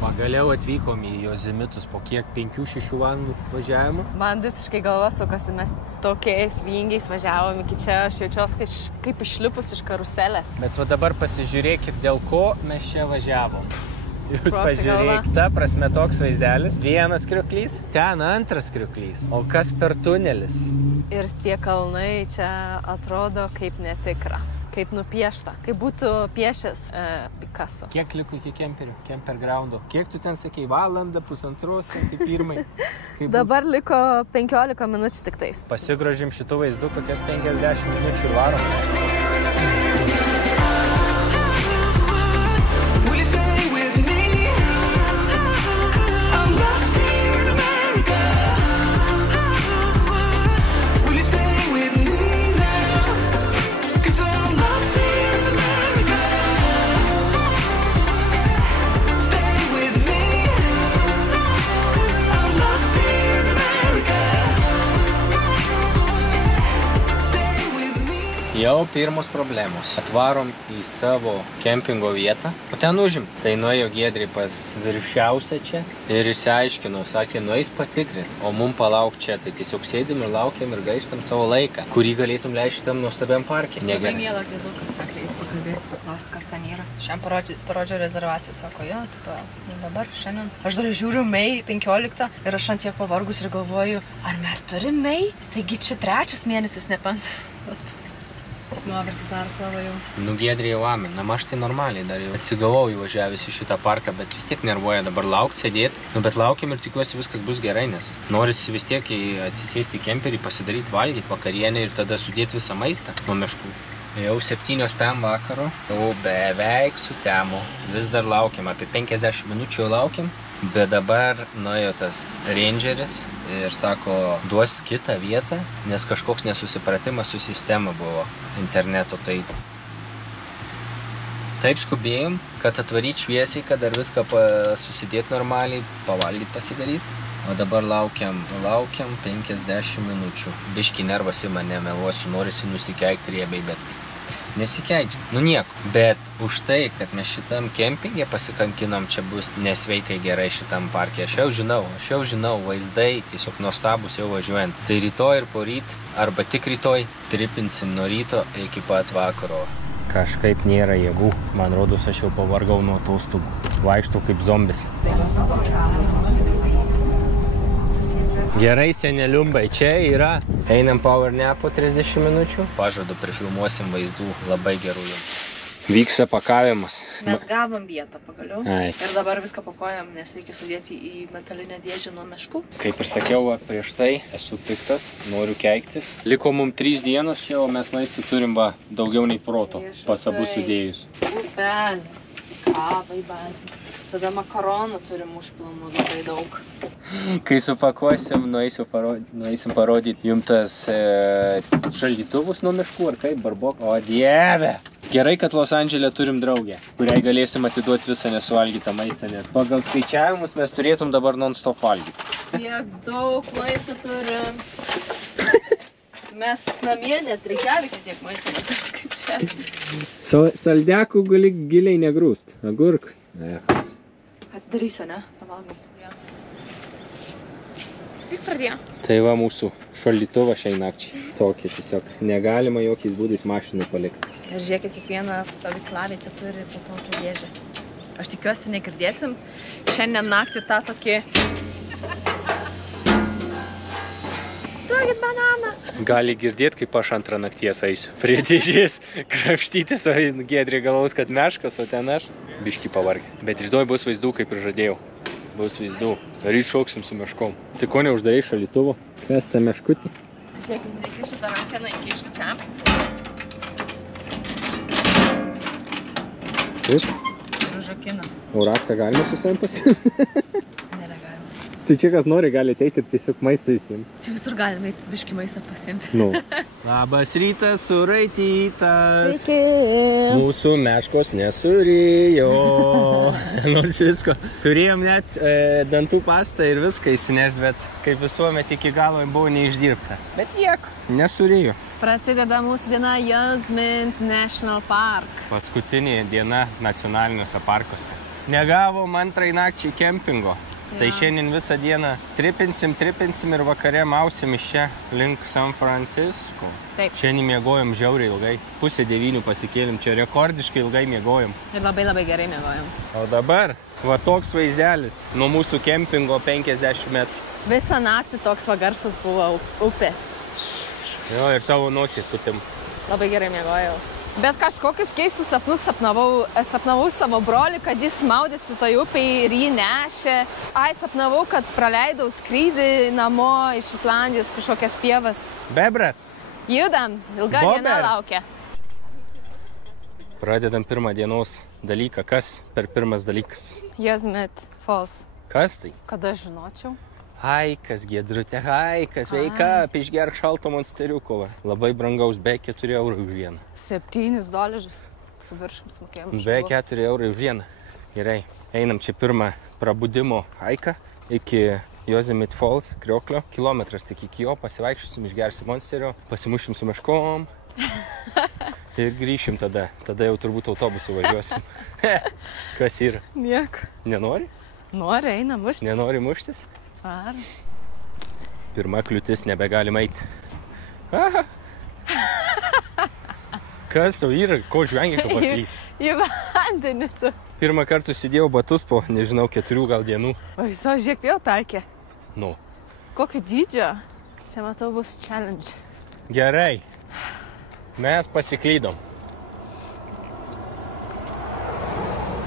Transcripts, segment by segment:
Pagaliau atvykom į Jozimitus po kiek 5-6 valandų važiavimo. Man visiškai galva sukasi, mes tokiais vingiais važiavom iki čia, aš jaučiuosi kaip išlipus iš karuselės. Bet va dabar pasižiūrėkit, dėl ko mes čia važiavom. Jūs pažiūrėk, ta prasme toks vaizdelis. Vienas kriuklys, ten antras kriuklys. O kas per tunelis? Ir tie kalnai čia atrodo kaip netikra, kaip nupiešta, kaip būtų piešęs Picasso. Kiek liko iki kemperių, kempergraundo? Kiek tu ten sakei, valandą, pusantros, kaip pirmai? Dabar liko 15 minučių tik tais. Pasigrožim šitų vaizdų, kokias 50 minučių varom. Jau pirmos problemos. Atvarom į savo kempingo vietą, o ten užim. Tai nuėjo Giedrė pas viršiausią čia ir išsiaiškino, sakė, nueis patikrinti, o mum palauk čia. Tai tiesiog sėdim ir laukiam ir gaištam savo laiką, kurį galėtum leisti šitam nuostabiam parke. Labai mielas dėdukas, sakė, jis pakalbėti, paklausti, kas ten yra. Šiandien parodžio rezervaciją, sako, jo, dabar šiandien. Aš dar žiūriu Mei 15 ir aš ant tiek pavargus ir galvoju, ar mes turim Mei? Taigi čia 3 mėnesis, ne 5. Nuovargis daro savo jau. Nu, Giedrė jau amen. Na, aš tai normaliai dar jau atsigavau įvažiavęs į šitą parką, bet vis tiek nervuoja dabar laukti, sėdėti. Nu, bet laukiam ir tikiuosi viskas bus gerai, nes norisi vis tiek atsisėsti į kemperį, pasidaryti valgyti vakarienę ir tada sudėti visą maistą nuo miškų. Jau 7 PM vakaro, jau beveik sutemo. Vis dar laukiam, apie 50 minučių jau laukiam. Bet dabar nuėjo tas rangeris ir sako, duos kitą vietą, nes kažkoks nesusipratimas su sistema buvo interneto. Tai taip skubėjom, kad atvaryt šviesiai, kad dar viską susidėti normaliai, pavalgyti pasidaryti. O dabar laukiam 50 minučių. Biški nervas į mane, meluosiu, norisi nusikeikti riebiai, bet nesikeikti. Nu nieko. Bet už tai, kad mes šitam kempinge pasikankinom, čia bus nesveikai gerai šitam parke. Aš jau žinau, vaizdai tiesiog nuostabus jau važiuojant. Tai rytoj ir poryt, arba tik rytoj, tripinsim nuo ryto iki pat vakaro. Kažkaip nėra jėgų. Man rodos, aš jau pavargau nuo atostogų. Vaikštau kaip zombis. Gerai, seneliumbai, čia yra. Einam power nap po 30 minučių. Pažadu, prifilmuosim vaizdų labai gerų jums. Vyksta pakavimas. Mes gavom vietą pagaliau. Ai. Ir dabar viską pakojam, nes reikia sudėti į metalinę dėžę nuo meškų. Kaip ir sakiau prieš tai, esu piktas, noriu keiktis. Liko mum 3 dienos čia, o mes maistų turim daugiau nei proto. Pas abu sudėjus. Upelis, kavai, balį. Tada makaronų turim užpilnų labai daug. Kai supakuosim, nueisim parodyti jums tas šaldytuvus nuo miškų, ar kaip, barbok. O dieve! Gerai, kad Los Andžele turim draugę, kuriai galėsim atiduoti visą nesuvalgytą maistą, nes pagal skaičiavimus mes turėtum dabar non-stop valgyti. Tiek daug maisto turim. Mes namie net Reikjavike tiek maisto neturim kaip čia. Saldekų gali giliai negrūst. Agurk. Darysiu, ne? Pavalgom. Kaip pradėjo? Tai va mūsų šaldytuvą šiai nakčiai. Tokį tiesiog negalima jokiais būdais mašinų palikti. Ir žiūrėkit, kiekvieną stovyklavietę turi po tokią dėžę. Aš tikiuosi negirdėsim. Šiandien naktį tą tokį... Duokit bananą! Gali girdėti, kaip aš antrą nakties eisiu. Prie dėžės krapštytis, o Giedrė galvaus, kad meškas, o ten aš biškį pavargė. Bet rytoj bus vaizdų, kaip ir žadėjau. Bus vaizdų. Ryt šauksim su meškom. Tai ko neuždarai šaldytuvo? Kas tą meškutį? Žiūrėkit, reikia šitą rankeną įkišti čia. Viskas? Ir užrakina. O raktą galima su savim pasiimti? Tai čia kas nori, gali ateiti ir tiesiog maistą įsiimti. Čia visur galime biškį maistą pasiimti. Nu. Labas rytas, suraitytas. Sveiki. Mūsų meškos nesurėjo. Nors visko. Turėjom net dantų pastą ir viską įsinešti, bet kaip visuomet iki galo buvo neišdirbta. Bet nieko, nesurėjo. Prasideda mūsų diena Yosemite National Park. Paskutinė diena nacionaliniuose parkuose. Negavom antrai nakčiai kempingo. Tai šiandien visą dieną tripinsim ir vakare mausim iš čia link San Francisco. Taip. Šiandien miegojom žiauriai ilgai. 8:30 pasikėlim, čia rekordiškai ilgai miegojom. Ir labai gerai miegojom. O dabar, va toks vaizdelis, nuo mūsų kempingo 50 metrų. Visą naktį toks va garsas buvo upės. Jo, ir tavo nosys putim. Labai gerai miegojau. Bet kažkokius keistus sapnus sapnavau savo brolį, kad jis maudėsi toj upėje ir jį nešė. Sapnavau, kad praleidau skrydį namo iš Islandijos kažkokias pievas. Bebras. Judam, ilga diena laukia. Pradedam pirmą dienos dalyką. Kas per pirmas dalykas? Yosemite Falls. Kas tai? Kada žinočiau? Haikas, Giedrutė, haikas, veika, išgerk šalto monsteriuko. Labai brangaus, be 4 eurų už vieną. $7 su viršum smokėjom. Be 4 eurų už vieną. Gerai, einam čia pirmą prabudimo haiką iki Yosemite Falls, krioklio. Kilometras tik iki jo, pasivaikščiosim, išgersim monsterio, pasimušim su meškom ir grįšim tada. Tada jau turbūt autobusu važiuosim. Kas yra? Nieko. Nenori? Nori, eina muštis. Nenori muštis? Ar? Pirma kliūtis, nebegalim eiti. Aha. Kas tau yra? Ko žvengi, kad paklys? Į vandenį tu. Pirmą kartą užsidėjau batus po, nežinau, 4 gal dienų. O viso, žiūrėk, vėl pelkė. Nu. Kokio dydžio? Čia matau bus challenge. Gerai. Mes pasiklydom.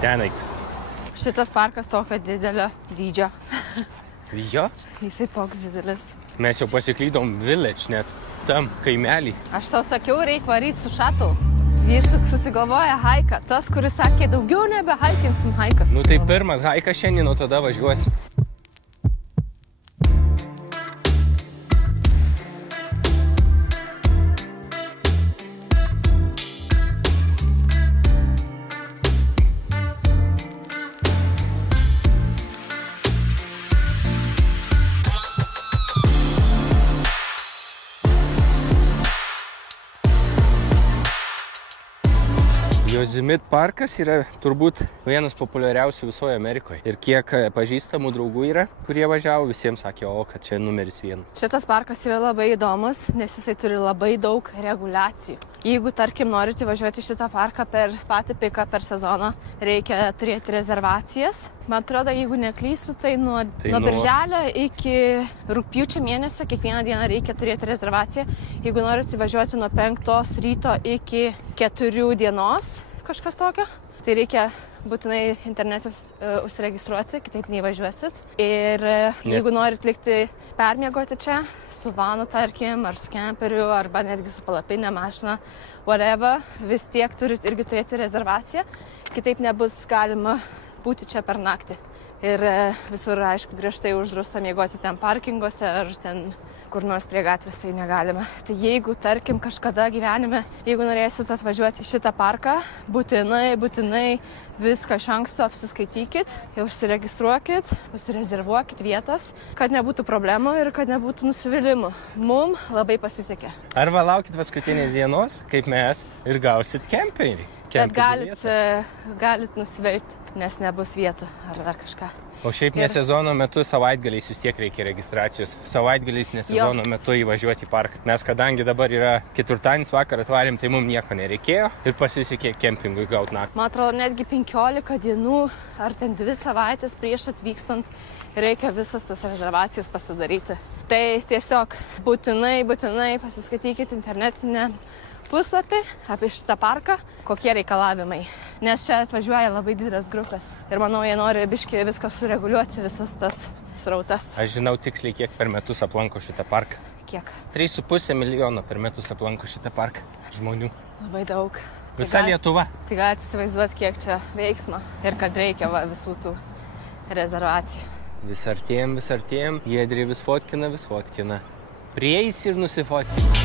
Ten eik. Šitas parkas tokio didelio dydžio. Jo? Jisai toks didelis. Mes jau pasiklydom village net tam kaimelį. Aš tau sakiau, reik varyti su šatl. Jis susigalvoja haiką. Tas, kuris sakė, daugiau nebe haikinsim haikas. Nu tai pirmas haikas šiandien, o tada važiuosim. Yosemite parkas yra turbūt vienas populiariausių visoje Amerikoje. Ir kiek pažįstamų draugų yra, kurie važiavo, visiems sakė, kad čia numeris 1. Šitas parkas yra labai įdomus, nes jisai turi labai daug reguliacijų. Jeigu, tarkim, norite važiuoti šitą parką per patį piką per sezoną, reikia turėti rezervacijas. Man atrodo, jeigu neklystu, tai nuo birželio iki rugpjūčio mėnesio kiekvieną dieną reikia turėti rezervaciją. Jeigu norite važiuoti nuo 5 ryto iki 4 dienos, kažkas tokio, tai reikia būtinai internete užsiregistruoti, kitaip neįvažiuosit. Ir jeigu norit likti permiegoti čia, su vanu, tarkim, ar su kemperiu, arba netgi su palapinė mašina, whatever, vis tiek turit irgi turėti rezervaciją, kitaip nebus galima būti čia per naktį. Ir visur, aišku, griežtai uždrausta miegoti ten parkinguose ar ten kur nors prie gatvės, tai negalime. Tai jeigu, tarkim, kažkada gyvenime, jeigu norėsit atvažiuoti į šitą parką, būtinai viską iš anksto apsiskaitykit, jau užsiregistruokit, užsirezervuokit vietas, kad nebūtų problemų ir kad nebūtų nusivylimų. Mum labai pasisekė. Arba laukit paskutinės dienos, kaip mes, ir gausit kemperį. Bet galit nusivilti, nes nebus vietų ar dar kažką. O šiaip ne sezono metu savaitgaliais vis tiek reikia registracijos. Savaitgaliais ne sezono metu įvažiuoti į parką. Mes kadangi dabar yra ketvirtadienis vakar atvarėm, tai mums nieko nereikėjo ir pasisekė kempingui gauti naktį. Man atrodo, netgi 15 dienų ar ten 2 savaitės prieš atvykstant reikia visas tas rezervacijas pasidaryti. Tai tiesiog būtinai pasiskaitykit internetinę puslapį apie šitą parką, kokie reikalavimai. Nes čia atvažiuoja labai didelės grupės. Ir manau, jie nori biškį viską sureguliuoti, visas tas srautas. Aš žinau tiksliai, kiek per metus aplanko šitą parką. Kiek? 3,5 milijono per metus aplanko šitą parką žmonių. Labai daug. Visa Lietuva. Tai galite įsivaizduoti, kiek čia veiksmo ir kad reikia visų tų rezervacijų. Vis artėjam. Giedrė vis fotkina. Prieis ir nusifotkins.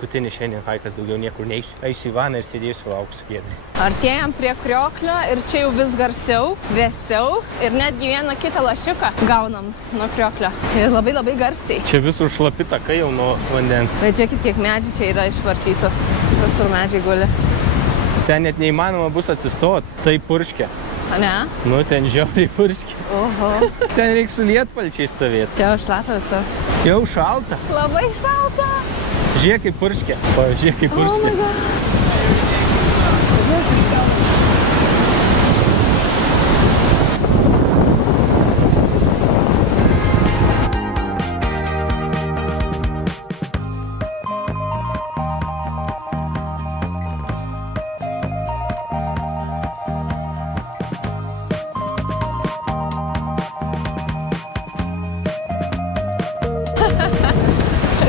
paskutinis šiandien haikas, daugiau niekur neišiu. Eisiu į vaną ir sėdėsiu, lauksiu Giedrės. Artėjam prie krioklio ir čia jau vis garsiau, vėsiau ir netgi vieną kitą lašiuką gaunam nuo krioklio. Ir labai labai garsiai. Čia visur šlapi takai jau nuo vandens. Bet žiūrėkit, kiek medžių čia yra išvartytų. Visur medžiai guli. Ten net neįmanoma bus atsistot, tai purškia. A ne? Nu, ten žiauriai purškia. Oho. Ten reikia su lietpalčiai stovėti. Čia jau šlapia visur. Jau šalta. Labai šalta. Žiūrėk, kaip purškia. Žiūrėk, kaip purškia. Oh my God.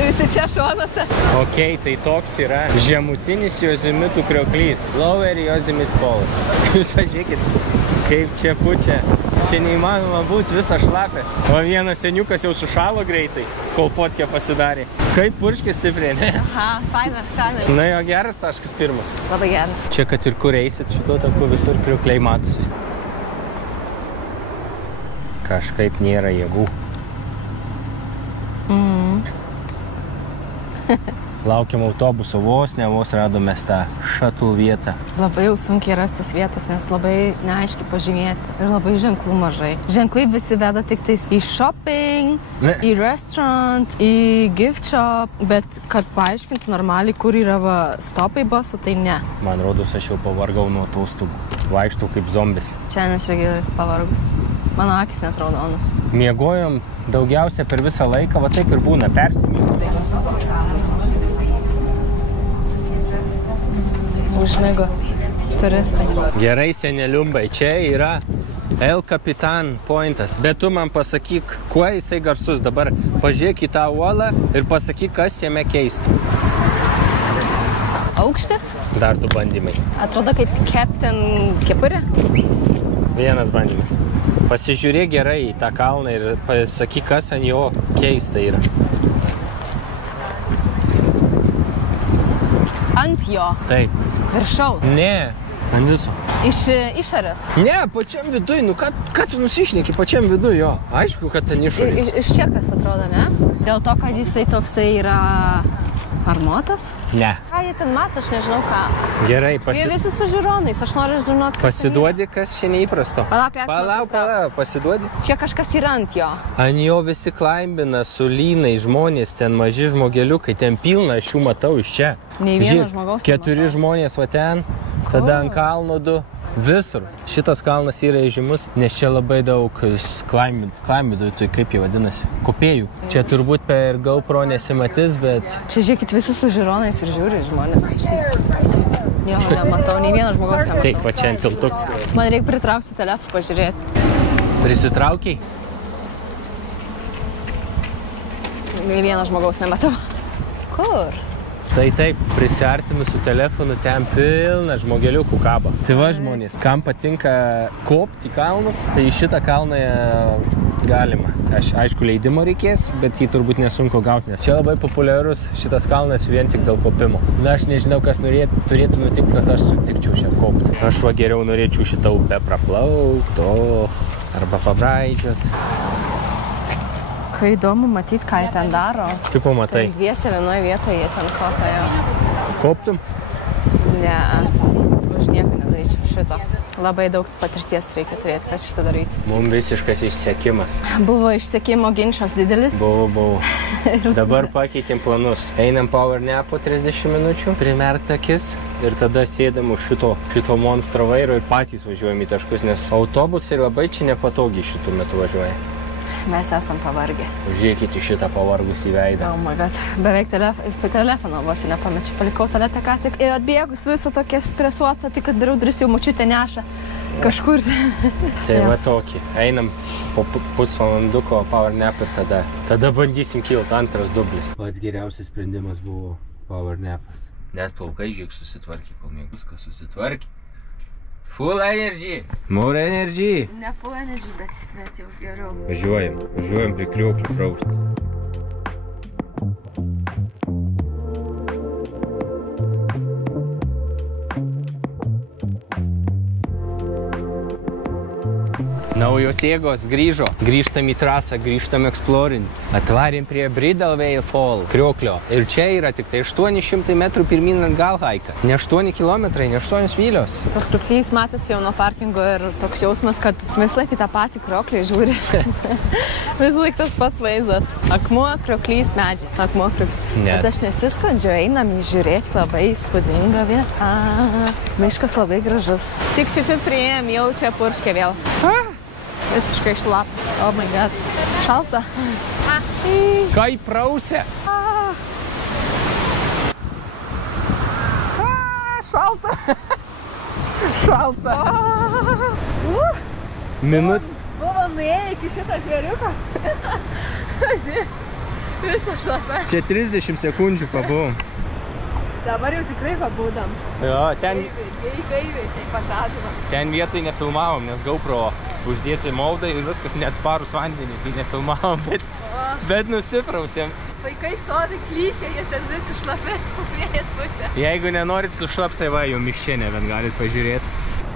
Visi čia šonuose. Ok, tai toks yra žemutinis Jozimitų krioklys. Lower Yosemite Falls. Jūs pažiūrėkit, kaip čia pučia. Čia neįmanoma būti visas šlapės. O vienas seniukas jau sušalo greitai, kol fotkė pasidarė. Kaip purškė stipriai, ne? Aha, faina, faina. Na jo, geras taškas pirmas. Labai geras. Čia, kad ir kur eisit, šituo taku visur kriokliai matosi. Kažkaip nėra jėgų. Laukiam autobuso, vos radom mes tą shuttle vietą. Labai jau sunkiai rastas vietas, nes labai neaiškiai pažymėti ir labai ženklų mažai. Ženklai visi veda tik tais į shopping, į restaurant, į gift shop, bet kad paaiškintų normaliai, kur yra stopai buso, tai ne. Man rodos, aš jau pavargau nuo atostogų. Vaikštau kaip zombis. Čia aš irgi pavargus. Mano akis net raudonas. Miegojom daugiausia per visą laiką, va taip ir būna, persimiegom. Užmigo turistai. Gerai, seneliumbai, čia yra El Capitan pointas, bet tu man pasakyk, kuo jisai garsus. Dabar pažiūrėk į tą uolą ir pasakyk, kas jame keistų. Aukštis? Dar 2 bandymai. Atrodo kaip Captain kepurė. Vienas bandymas. Pasižiūrėk gerai į tą kalną ir pasakyk, kas ant jo keista yra. Ant jo? Taip. Viršaus? Ne, ant viso. Iš išorės? Ne, pačiam viduj, nu ką tu nusišneki pačiam viduj jo? Aišku, kad ten išorės. Iš čia kas atrodo, ne? Dėl to, kad jisai toksai yra armuotas? Ne. Ką jie ten mato, aš nežinau ką. Gerai, Jie visi su žiūronais, aš noriu žinot, kas pasiduodi, kas čia neįprasto. Palauk, pasiduodi. Čia kažkas yra ant jo. Ant jo visi klaimbina su lynai žmonės, ten maži žmogeliukai, ten pilna, aš jų matau iš čia. Nei vieno žmogaus nematau. 4 žmonės va ten, tada ant kalno 2. Visur. Šitas kalnas yra įžymus, nes čia labai daug klaimbidų, tai kaip jie vadinasi, kopėjų. Čia turbūt per GoPro nesimatys, bet... Čia žiūrėkit visus su žiūronais ir žiūri žmonės. Jo, nematau, nei vieno žmogaus nematau. Taip, va čia ant tiltukų. Man reikia pritraukti su telefonu pažiūrėti. Prisitraukiai? Nei vieno žmogaus nematau. Kur? Tai taip, prisiartinu su telefonu, ten pilna žmogeliukų kaba. Tai va žmonės, kam patinka kopti kalnus, tai šitą kalną galima. Aišku, leidimo reikės, bet jį turbūt nesunku gauti, nes čia labai populiarus šitas kalnas vien tik dėl kopimo. Na, aš nežinau, kas turėtų nutikti, kad aš sutikčiau šią kopti. Aš va geriau norėčiau šitą upę praplaukti, arba pabraidžiot. Kai įdomu matyti, ką jie ten daro. Tipo matai. Ten dviese vienoje vietoje jie ten kopia jo. Koptum? Ne, aš nieko nedaryčiau šito. Labai daug patirties reikia turėti, kad šitą daryti. Mums visiškas išsekimas. Buvo išsekimo ginčas didelis. Buvo. Dabar pakeitėm planus. Einam power nap po 30 minučių, primerkt akis ir tada sėdam už šito monstro vairo ir patys važiuojam į taškus, nes autobusai labai čia nepatogiai šitų metų važiuoja. Mes esam pavargę. Žiūrėkit į šitą pavargusį veidą. Oh my God. Beveik telefono vos nepamečiau. Palikau tualetę ką tik. Ir atbėgus visą tokia stresuota, tik kad dariau duris jau močiutė neša kažkur. Tai va tokį. Einam po pusvalanduko power nap ir tada bandysim kilti antras dublis. Pats geriausias sprendimas buvo power napas. Net plaukai žiūrėk susitvarkė, kol mėg viskas susitvarkė. Full energy. More energy. Ne full energy, bet jau geriau. Važiuojam prie krioklių praustis. Naujos jėgos grįžo. Grįžtam į trasą, grįžtam exploring. Atvarėm prie Bridalveil Fall krioklio. Ir čia yra tik tai 800 metrų pirmin atgal haikas. Ne 8 kilometrai, ne 8 mylios. Tas krioklys matėsi jau nuo parkingo ir toks jausmas, kad vis laik į tą patį krioklį žiūri. Vis laik tas pats vaizdas. Akmuo, krioklys, medžiai. Akmuo, krioklys. Bet aš nesiskandžiu, einam į žiūrėti, labai įspūdinga vieta. Miškas labai gražus. Tik čiut priėjom, jau čia purškė vėl. Visiškai šlap. Oh my god. Šalta. Kaip prausia. Šalta. Šalta. Minut. Buvo nuėję iki šitą žvėriuką. Visą šlapę. Čia 30 sekundžių pabuvom. Dabar jau tikrai pabūdam. Jo, ten... Gaiviai, tai pažadinom. Ten vietoj nefilmavom, nes GoPro uždėti moldai ir viskas neatsparus vandenį, tai nefilmavom, bet nusiprausėm. Vaikai stovi klykia, jie ten visi šlapi, vėjas pučia. Jeigu nenorit sušlap, tai va, jau miščienė bent galit pažiūrėti.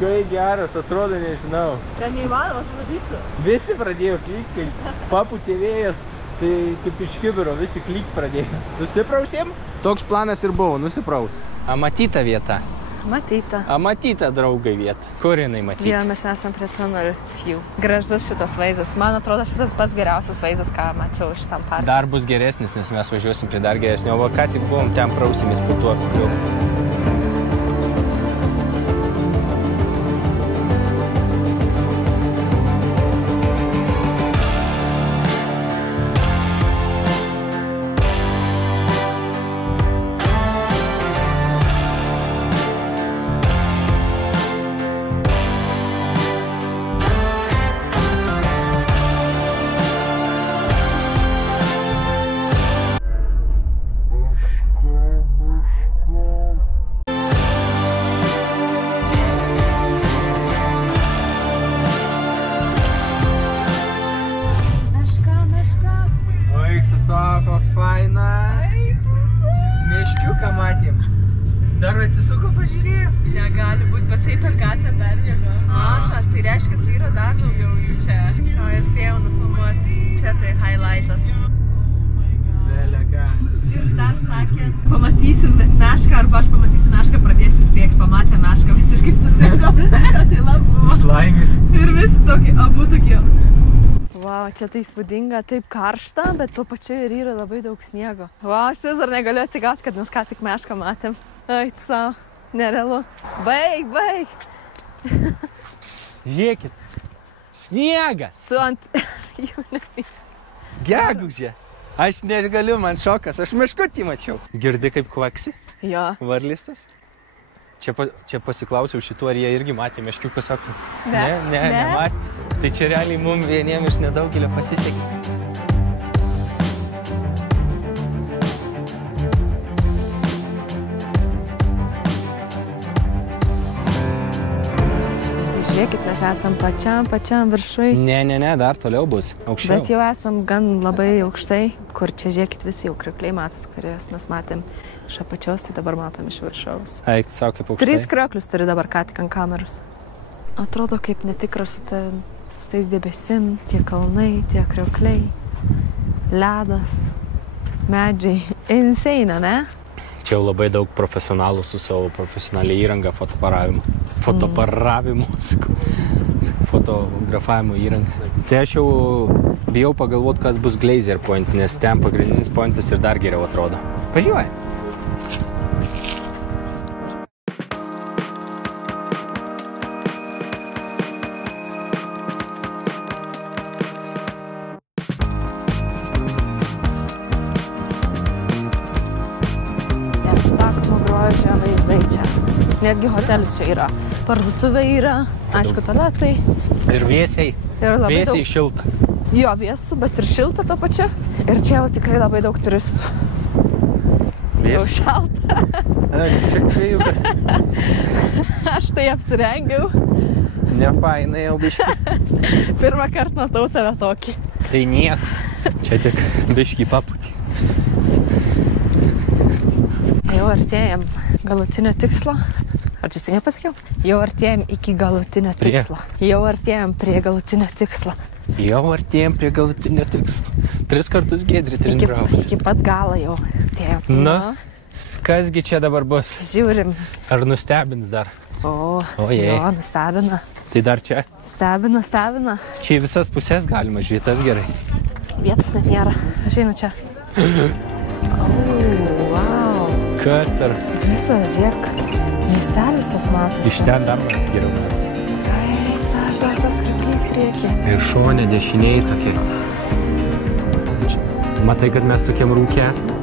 Kai geras, atrodo, nežinau. Ten neįmanomas padarysiu. Visi pradėjo klykt, kai papūtė vėjas, tai kaip iš kibiro, visi klykt pradėjo. Nusiprausėm? Toks planas ir buvo, nusipraus. Matyta vieta. Matyta. Matyta, draugai, vieta. Kur jinai matyta? Jo, mes esam prie Tunnel View. Gražus šitas vaizdas. Man atrodo, šitas pats geriausias vaizdas, ką mačiau šitam parke. Dar bus geresnis, nes mes važiuosim prie dar geresnio. O ką tik buvom, ten prausimės po tuo kriuku. Koks fainas. Meškiuką matėm. Dar atsisuko pažiūrėjo. Negali būt, bet taip per gatvę perbėgo. Mažas, tai reiškia, yra dar daugiau jų čia. Savo ir spėjau nufilmuoti. Čia tai highlightas. Belega. Ir dar sakė, pamatysim mešką, arba aš pamatysiu mešką, pradėsiu spėkti. Pamatė mešką, visiškai sustingo, visiškai tai labai. Šlaimis. Ir visi tokie, abu tokie. Vau, čia tai įspūdinga, taip karšta, bet tuo pačiu ir yra labai daug sniego. Vau, aš vis dar negaliu atsigauti, kad mes ką tik mešką matėm. Ait savo, nerealu. Baig. Žiūrėkit, sniegas. Tu ant jų nevyk. Gegužė. Aš negaliu, man šokas, aš meškutį mačiau. Girdi kaip kvaksi? Jo. Varlistas? Čia pasiklausiau šitų, ar jie irgi matė meškiuką, sakau. Ne. Nematė. Tai čia realiai mums vieniem iš nedaugelio pasisekė. Žiūrėkit, mes esam pačiam viršui. Ne, dar toliau bus, aukščiau. Bet jau esam gan labai aukštai, kur čia žiūrėkit visi jau kriokliai matos, kuriuos mes matėm iš apačios, tai dabar matom iš viršaus. Eik, savo kaip aukštai. 3 krioklius turi dabar ką tik ant kameros. Atrodo kaip netikras su tais debesim, tie kalnai, tie kriokliai, ledas, medžiai. Insane, ne? Čia jau labai daug profesionalų su savo profesionaliai įranga fotografavimo įranga. Tai aš jau bijau pagalvoti, kas bus Glacier Point, nes ten pagrindinis pointas ir dar geriau atrodo. Pažiūrėjai. Netgi hotelis čia yra. Parduotuvė yra, aišku, tualetai. Ir vėsiai. Ir labai vėsiai daug... šilta. Jo, vėsų, bet ir šilta to pačiu. Ir čia jau tikrai labai daug turistų. Jau šalta. Šiek vėjukas. Aš tai apsirengiau. Nefainai jau biškį. Pirmą kartą matau tave tokį. Tai nieko. Čia tik biškį papūtį. Jau artėjam galutinio tikslo. Ar teisingai pasakiau? Jau artėjom iki galutinio tikslo. Jau artėjom prie galutinio tikslo. Jau artėjom prie galutinio tikslo. 3 kartus Giedrė treniravus. Iki pat galo jau artėjom. Na, kasgi čia dabar bus? Žiūrim. Ar nustebins dar? Ojei. Jo, nustebina. Tai dar čia? Stebina. Čia į visas pusės galima žiūrėti, tas gerai. Vietos net nėra. Aš einu čia. Wow. Kas per? Visas, žiūrėk. Miestelis tas matosi. Iš ten dar geriau matosi. Dar tas kriklys priekį. Ir šonė dešiniai tokie. Matai, kad mes tokiam rūke esame?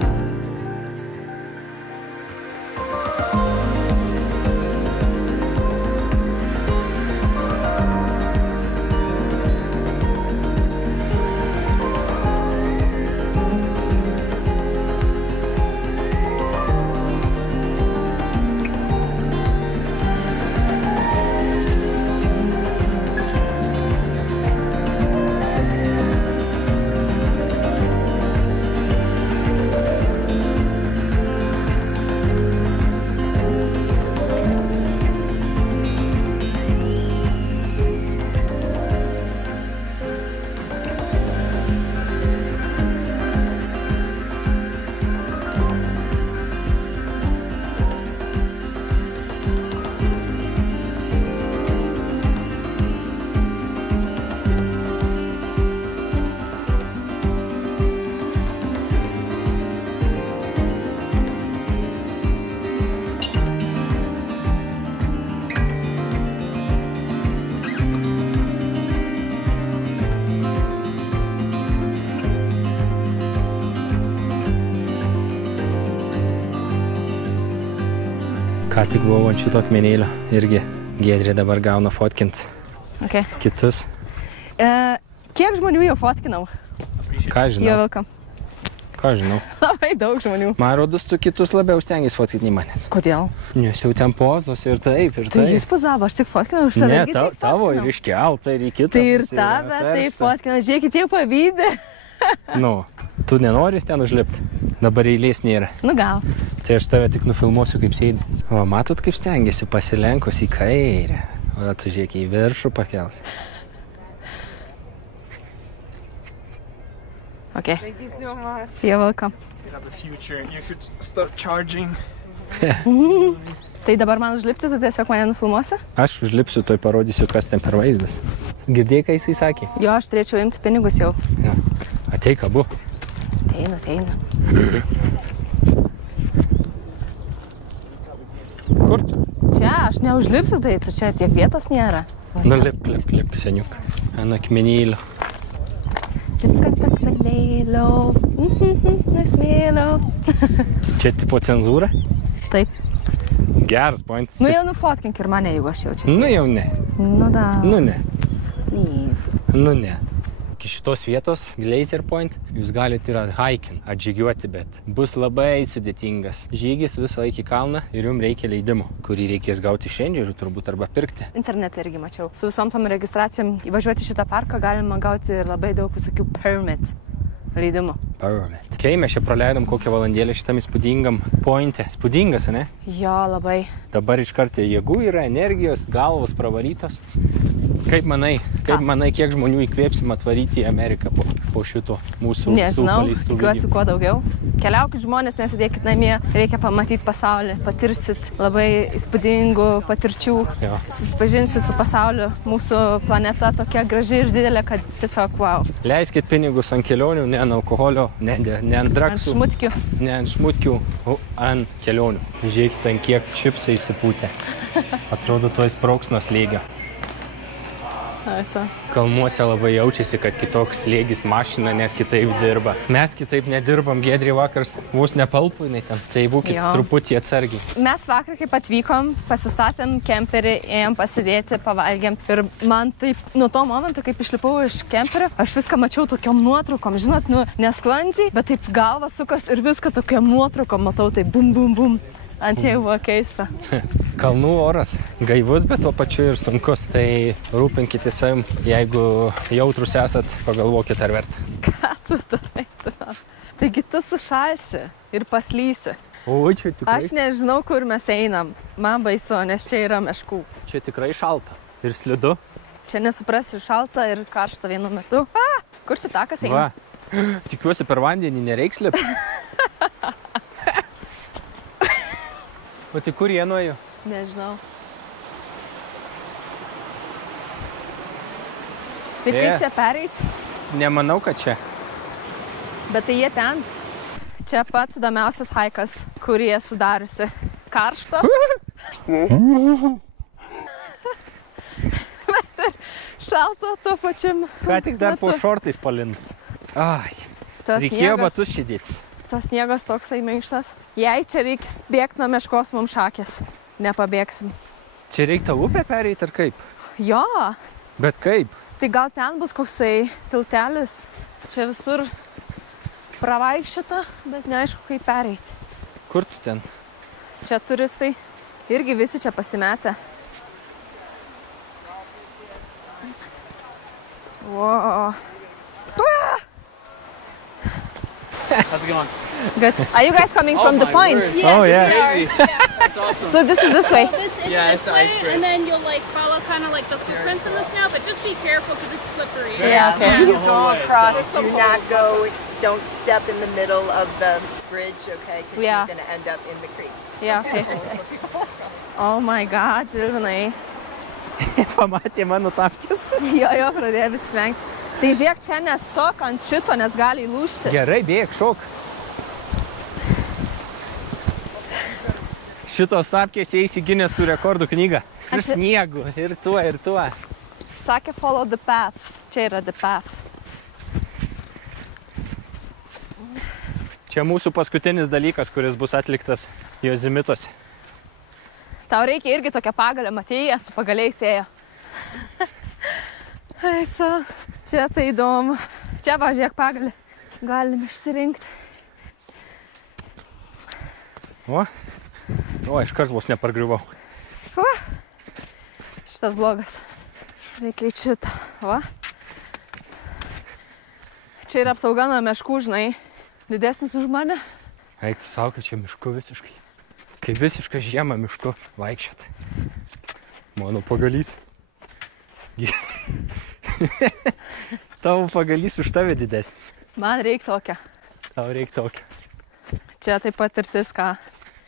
Ką tik buvau ant šito akmenėlio. Irgi Giedrė dabar gauna fotkint kitus. Kiek žmonių jau fotkinau? Ką žinau? Jo, welcome. Ką žinau? Labai daug žmonių. Man rodos, tu kitus labiau stengiais fotkint nei manęs. Kodėl? Nes jau ten pozos ir taip, ir Tai jis pozavo, aš tik fotkinau už save. Ne, tavo ir iškelta, ir į kitą. Tai ir tave taip fotkinau. Žiūrėkit, jau pavydė. Nu, tu nenori ten užlipti? Dabar eilės nėra. Nu gal. Tai aš tave tik nufilmuosiu, kaip sėdi. O, matot, kaip stengiasi pasilenkus į kairę. O, tu žiūrėk, į viršų pakels. Okay. Thank you so much. You're welcome. You have a future and you should start charging. Tai dabar man užlipti, tu tiesiog mane nufilmuosi? Aš užlipsiu, toj parodysiu, kas ten per vaizdas. Girdėjai, ką jisai sakė? Jo, aš turėčiau imti pinigus jau. Ja. Ateik abu. Ateinu. Kur tu? Čia, aš neužlipsiu, tai čia tiek vietos nėra. Nu, lip, seniuk. Ant akmenėlio. Lipk ant akmenėlio, nesmėlio. Čia tipo cenzūra? Taip. Geras pointas. Nu jau nufotkink ir mane, jeigu aš jau čia sėdžiu. Nu jau ne. Nu da. Nu ne. Please. Nu ne. Iki šitos vietos, Glacier Point, jūs galite ir hiking, atžygiuoti, bet bus labai sudėtingas žygis visą laikį kalną ir jums reikia leidimo, kurį reikės gauti iš rangerių turbūt arba pirkti. Internete irgi mačiau. Su visom tom registracijom įvažiuoti šitą parką galima gauti labai daug visokių permit leidimų. Permit. Kai mes čia praleidom kokią valandėlę šitam įspūdingam pointe. Spūdingas, ne? Jo, labai. Dabar iš karto jėgų yra, energijos, galvos pravarytos. Kaip manai, kiek žmonių įkvėpsim atvaryti į Ameriką po šito mūsų Nežinau, paleistų tikiuosi kuo daugiau. Keliaukit žmonės, nesėdėkit namie, reikia pamatyti pasaulį, patirsit labai įspūdingų patirčių, susipažinsit su pasauliu. Mūsų planeta tokia graži ir didelė, kad tiesiog wow. Leiskit pinigus ant kelionių, ne ant alkoholio, ne ant draksų. Ant šmutkių. Ne ant šmutkių, o ant kelionių. Žiūrėkit, ant kiek čipsai įsipūtė. Atrodo, to įsprauks nuo slėgio. Kalnuose labai jaučiasi, kad kitoks slėgis, mašina net kitaip dirba. Mes kitaip nedirbam, Giedrė vakars vos nepalpų, jinai ten. Tai būkit truputį atsargiai. Mes vakar kaip atvykom, pasistatėm kemperį, ėjom pasidėti, pavalgėm. Ir man taip, nuo to momento, kaip išlipau iš kemperio, aš viską mačiau tokiom nuotraukom. Žinot, nesklandžiai, bet taip galva sukas ir viską tokiom nuotraukom matau, tai bum, bum, bum. Ant jų buvo keista. Kalnų oras gaivus, bet tuo pačiu ir sunkus. Tai rūpinkite savim, jeigu jautrus esat, pagalvokit ar verta. Ką tu darai? Taigi tu sušalsi ir paslysi. O, čia tikrai. Aš nežinau, kur mes einam. Man baisu, nes čia yra meškų. Čia tikrai šalta. Ir slidu. Čia nesuprasi šalta ir karšta vienu metu. Kur čia takas eina? Va. Tikiuosi per vandenį nereiks lipti. O tai kur jie nuėjo? Nežinau. Tai kaip čia pereit? Nemanau, kad čia. Bet tai jie ten. Čia pats įdomiausias haikas, kurį esu dariusi. Karšta. Bet ir šalta tuo pačiam. Ką tik dar po šortais palind. Ai, reikėjo batus šidėtis. Tas sniegas toksai minkštas. Jei čia reiks bėgti nuo meškos, mums šakės. Nepabėgsim. Čia reiktų upę pereit ar kaip? Jo. Bet kaip? Tai gal ten bus koksai tiltelis. Čia visur pravaikščiota, bet neaišku, kaip pereiti. Kur tu ten? Čia turistai irgi visi čia pasimetę. Wow. How's it going? Good. Are you guys coming from the point? Word. Yes, Oh, yeah. we are. That's awesome. So this is this way. So it's Yeah, this it's the way, ice bridge. and then you'll like follow kind of like the footprints in the snow, but just be careful because it's slippery. Yeah, okay. The You whole go way, across, so- do not go, don't step in the middle of the bridge, okay? Because Yeah. you're going to end up in the creek. Yeah, okay. Oh my god, Žilvinai. Pamatė mano tapkės. Jo, pradėjo vis žvengti. Tai žiūrėk, čia nestok ant šito, nes gali įlūžti. Gerai, bėk, šok. Šitos tapkės jie įsiginė su rekordų knyga. Ir Ačiū. sniegu, ir tuo, ir tuo. Sakė, follow the path. Čia yra the path. Čia mūsų paskutinis dalykas, kuris bus atliktas Jozimitose. Tau reikia irgi tokią pagalę, matėjai, su pagaliais ėjo. Aiso, čia tai įdomu. Čia važiuok pagalį. Galim išsirinkti. O, iškart vos nepargriuvau. Šitas blogas. Reikia į šitą. Va. Čia yra apsauga nuo meškų, žinai. Didesnis už mane. Eik, tu savo, kad čia mišku visiškai. Kaip visiškai žiemą mišku vaikščiot. Mano pagalys. Tavo pagalys už tave didesnis. Man reikia tokią. Tau reikia tokio. Čia taip patirtis, ką.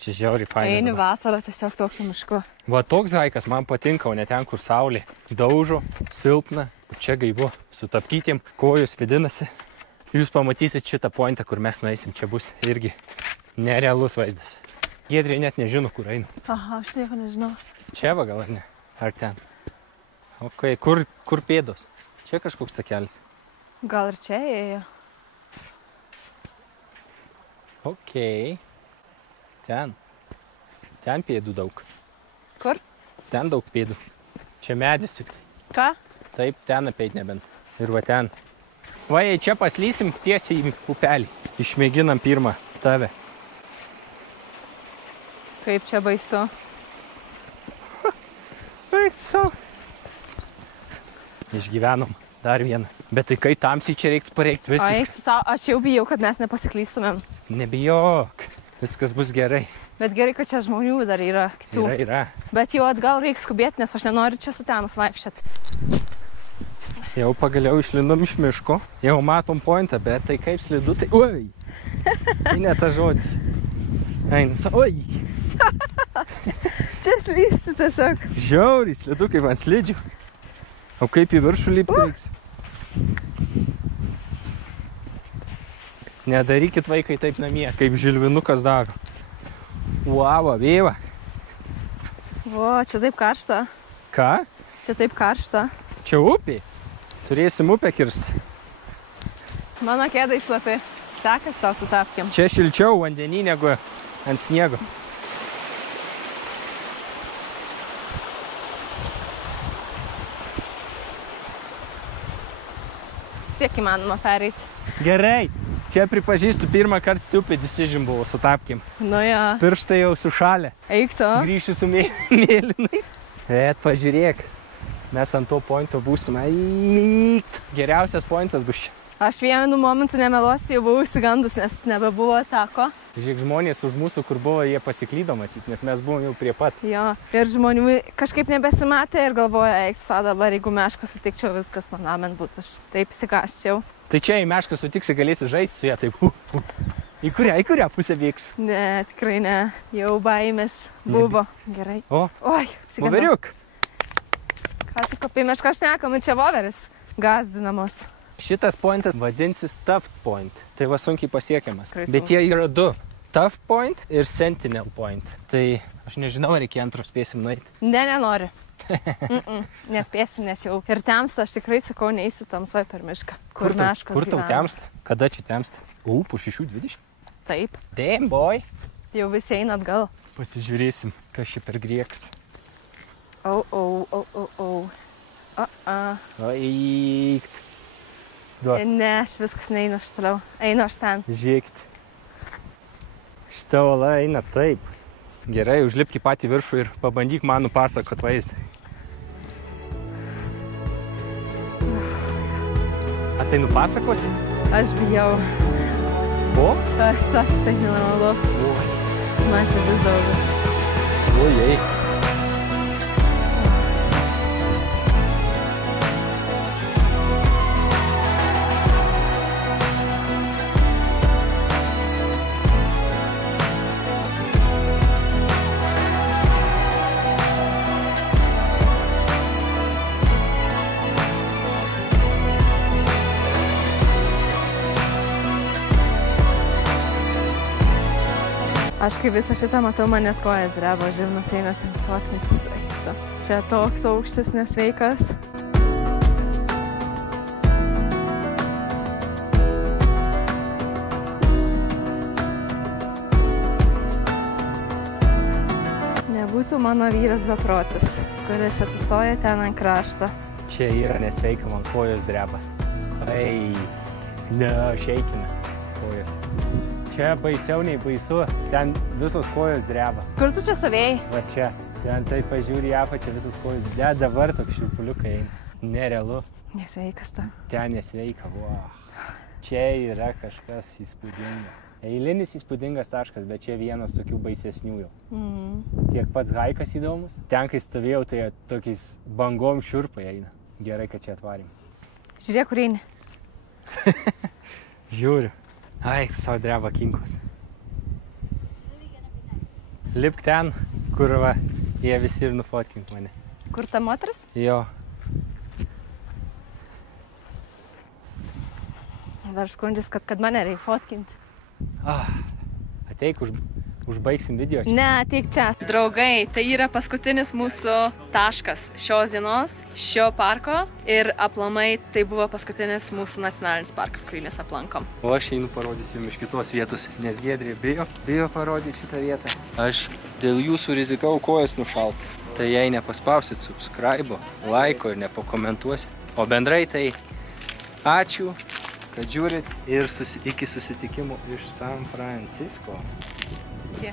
Čia žiauriai fainai. Eini dabar. vasarą tiesiog tokiu mišku. Va toks haikas man patinka, o ne ten, kur saulė daužo, silpna. Čia gaivu, su tapkytėm, kojus vidinasi. Jūs pamatysit šitą pointą, kur mes nueisim. Čia bus irgi nerealus vaizdas. Giedrė net nežino, kur eina. Aha, aš nieko nežinau. Čia va gal ar ne? Ar ten? Ok, kur pėdos? Čia kažkoks takelis. Gal ir čia ėjo. Ok. Ten. Ten pėdų daug. Kur? Ten daug pėdų. Čia medis tik tai. Ką? Taip, ten apeit nebent. Ir va ten. Va, jei čia paslysim tiesiai į upelį. Išmėginam pirmą tave. Kaip čia baisu. Eik, savo. Išgyvenom. Dar vieną. Bet tai kai tamsiai čia reiktų pareikti O visiškai. eik su savo, aš jau bijau, kad mes nepasiklystumėm. Nebijok. Viskas bus gerai. Bet gerai, kad čia žmonių dar yra kitų. Yra. Bet jau atgal reikia skubėti, nes aš nenoriu čia sutemus vaikščioti. Jau pagaliau išlindom iš miško. Jau matom pointą, bet tai kaip slidu, tai... Oi! Tai ne ta žodis. Einas, oi! Čia slysti tiesiog. Žiauriai slidu, kaip ant slidžių. O kaip į viršų lipti reiks? Nedarykit vaikai taip namie, kaip Žilvinukas daro. Uava, vėva. O, čia taip karšta. Ką? Čia taip karšta. Čia upė. Turėsim upę kirsti. Mano kėda išlapi. Sekas tau su tapkėm. Čia šilčiau vandenį negu ant sniego. Siek įmanoma pereiti. Gerai. Čia pripažįstu, pirmą kartą stupid decision buvo su tapkėm. Nu jo. Pirštai jau sušalę. Eik tu. Grįšiu su mėlynais. Bet pažiūrėk. Mes ant to pointo būsim. Eik. Geriausias pointas bus čia. Aš vienu momentu nemeluosiu, jau buvau įsigandus, nes nebebuvo tako. Žiūrėk, žmonės už mūsų, kur buvo, jie pasiklydo matyti, nes mes buvom jau prie pat. Jo, ir žmonių kažkaip nebesimatė ir galvoja, eik, dabar, jeigu mešką sutikčiau, viskas man amen būtų, aš taip įsikaščiau. Tai čia, jei mešką sutiksi, galėsi žaisti su ją, taip, į kurią pusę vyks? Ne, tikrai ne, jau baimės buvo. Gerai. O, oi, apsigandau. voveriuk. Ką tik apie mešką šnekam, čia voveris gazdinamos. Šitas pointas vadinsis Tough Point. Tai va sunkiai pasiekiamas. Tikrai Bet jie yra du. Tough Point ir Sentinel Point. Tai aš nežinau, ar iki antro spėsim nueiti. Ne, nenori. Nespėsim, nes jau ir temsta, aš tikrai sakau, neįsiu tamsoj per mišką. Kur meškos Kur tau gyvena. temsta? Kada čia temsta? Po 6:20. Taip, Damn, boy. jau visi eina atgal. Pasižiūrėsim, kas čia per grieks. Au. Aikt. Duok. Ne, aš viskas neinu aš toliau. Einu aš ten. Žiūrėkit. Šita ola eina taip. Gerai, užlipk į patį viršų ir pabandyk man nupasakot vaizdą. A tai nupasakosi? Aš bijau. O? Aš tai nenormalu. Oi. Man širdis daugiau. Ojei. Aš kai visą šitą matau, man net kojas dreba, žirnas eina ten fotkintis. Čia toks aukštis nesveikas. Nebūtų mano vyras beprotis, kuris atsistoja ten ant krašto. Čia yra nesveika, man kojos dreba. Ai, šeikina kojos. Čia baisiau nei baisu, ten visos kojos dreba. Kur tu čia savėjai? Va čia, ten taip pažiūri į apačią, visos kojos. Ne, dabar toks šiurpuliukai eina. Nerealu. Nesveikas ta. Ten nesveika, wow. Čia yra kažkas įspūdinga. Eilinis įspūdingas taškas, bet čia vienas tokių baisesnių jau. Tiek pats haikas įdomus. Ten, kai stovėjau, tai tokiais bangom šiurpai eina. Gerai, kad čia atvarėm. Žiūrėk, kur eini. Žiūriu. Ai, savo dreba kinkos. Lipk ten, kur va, jie visi ir nufotkink mane. Kur ta moteris? Jo. Dar skundžias, kad mane reikia fotkinti. Ateik, užbaigsim video čia. Ne, ateik čia. Draugai, tai yra paskutinis mūsų taškas šios dienos, šio parko ir aplamai tai buvo paskutinis mūsų nacionalinis parkas, kurį mes aplankom. O aš einu parodysiu jums iš kitos vietos, nes Giedrė bijo parodyti šitą vietą. Aš dėl jūsų rizikau kojas nušalt. Tai jei nepaspausit subscribe, laiko ir nepakomentuosit. O bendrai tai ačiū, kad žiūrit ir iki susitikimų iš San Francisco. Iki.